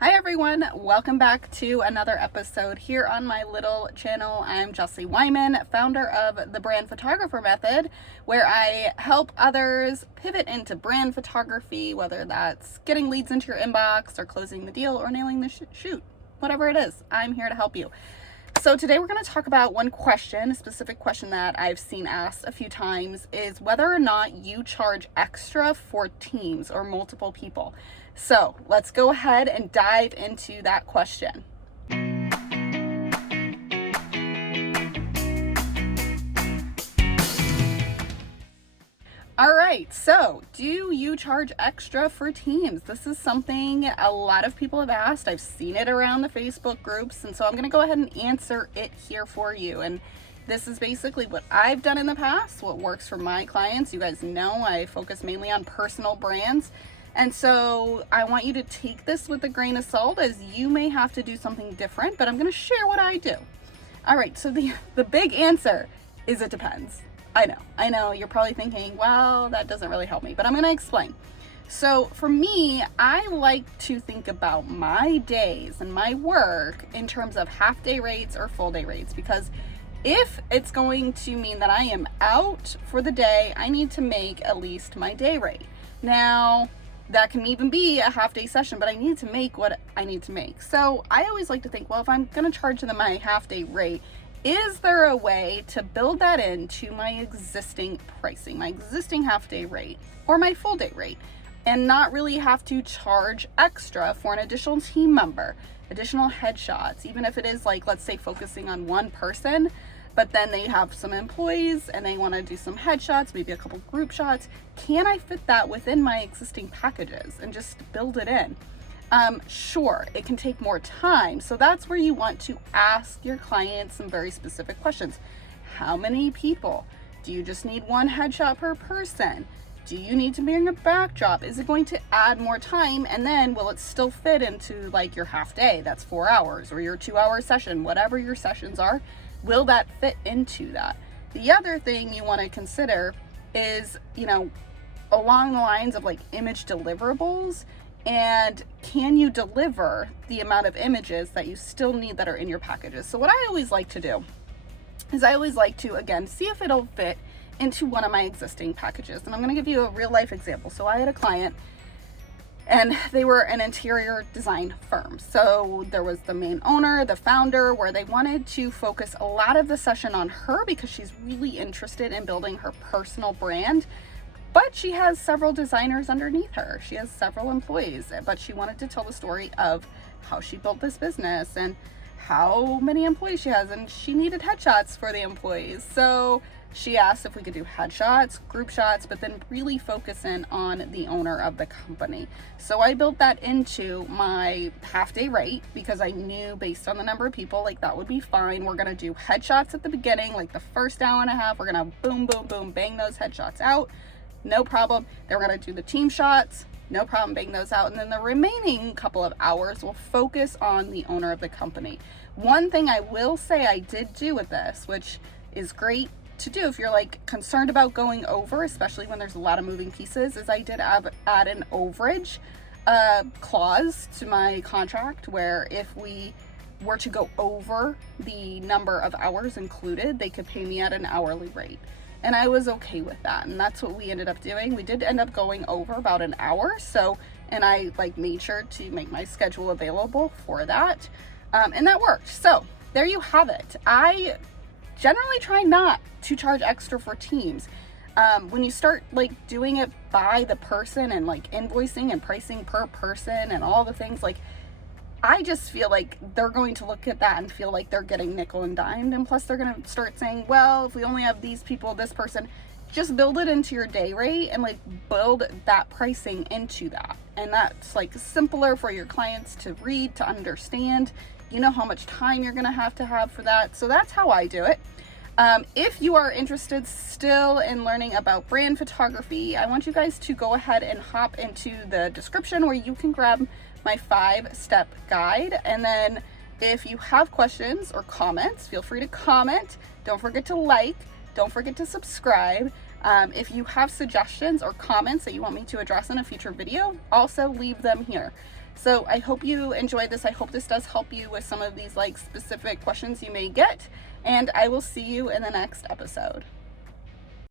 Hi everyone, welcome back to another episode here on my little channel. I'm Jessie Wyman, founder of the Brand Photographer Method, where I help others pivot into brand photography, whether that's getting leads into your inbox or closing the deal or nailing the shoot, whatever it is, I'm here to help you. So today we're going to talk about one question, a specific question that I've seen asked a few times, is whether or not you charge extra for teams or multiple people. So let's go ahead and dive into that question. All right, so do you charge extra for teams? This is something a lot of people have asked. I've seen it around the Facebook groups, and so I'm gonna go ahead and answer it here for you. And this is basically what I've done in the past, what works for my clients. You guys know I focus mainly on personal brands. And so I want you to take this with a grain of salt, as you may have to do something different, but I'm gonna share what I do. All right, so the big answer is it depends. I know, you're probably thinking, well, that doesn't really help me, but I'm gonna explain. So for me, I like to think about my days and my work in terms of half day rates or full day rates, because if it's going to mean that I am out for the day, I need to make at least my day rate. Now, that can even be a half day session, but I need to make what I need to make. So I always like to think, well, if I'm gonna charge them my half day rate, is there a way to build that into my existing pricing, my existing half day rate or my full day rate, and not really have to charge extra for an additional team member, additional headshots, even if it is like, let's say, focusing on one person, but then they have some employees and they want to do some headshots, maybe a couple group shots. Can I fit that within my existing packages and just build it in? Sure, it can take more time. So that's where you want to ask your clients some very specific questions. How many people? Do you just need one headshot per person? Do you need to bring a backdrop? Is it going to add more time? And then will it still fit into like your half day? That's 4 hours, or your 2-hour session, whatever your sessions are. Will that fit into that? The other thing you want to consider is, along the lines of like image deliverables, and can you deliver the amount of images that you still need that are in your packages? So what I always like to do is I always like to, again, see if it'll fit into one of my existing packages. And I'm going to give you a real life example. So I had a client, and they were an interior design firm. So there was the main owner, the founder, where they wanted to focus a lot of the session on her because she's really interested in building her personal brand. But she has several designers underneath her. She has several employees, but she wanted to tell the story of how she built this business and how many employees she has, and she needed headshots for the employees. So she asked if we could do headshots, group shots, but then really focus in on the owner of the company. So I built that into my half day rate because I knew based on the number of people, like that would be fine. We're gonna do headshots at the beginning, like the first hour and a half, we're gonna boom, boom, boom, bang those headshots out. No problem. Then we're going to do the team shots, no problem, bang those out. And then the remaining couple of hours will focus on the owner of the company. One thing I will say I did do with this, which is great to do if you're like concerned about going over, especially when there's a lot of moving pieces, is I did add an overage clause to my contract, where if we were to go over the number of hours included, they could pay me at an hourly rate. And I was okay with that. And that's what we ended up doing. We did end up going over about an hour. And I made sure to make my schedule available for that. And that worked. So there you have it. I generally try not to charge extra for teams. When you start doing it by the person and invoicing and pricing per person and all the things, I just feel like they're going to look at that and feel like they're getting nickel and dimed. And plus they're going to start saying, well, if we only have these people, this person, just build it into your day rate and build that pricing into that. And that's simpler for your clients to read, to understand. You know how much time you're going to have for that. So that's how I do it. If you are interested still in learning about brand photography, I want you guys to go ahead and hop into the description where you can grab my 5-step guide. And then if you have questions or comments, feel free to comment. Don't forget to like, don't forget to subscribe. If you have suggestions or comments that you want me to address in a future video, also leave them here. So I hope you enjoyed this. I hope this does help you with some of these like specific questions you may get, and I will see you in the next episode.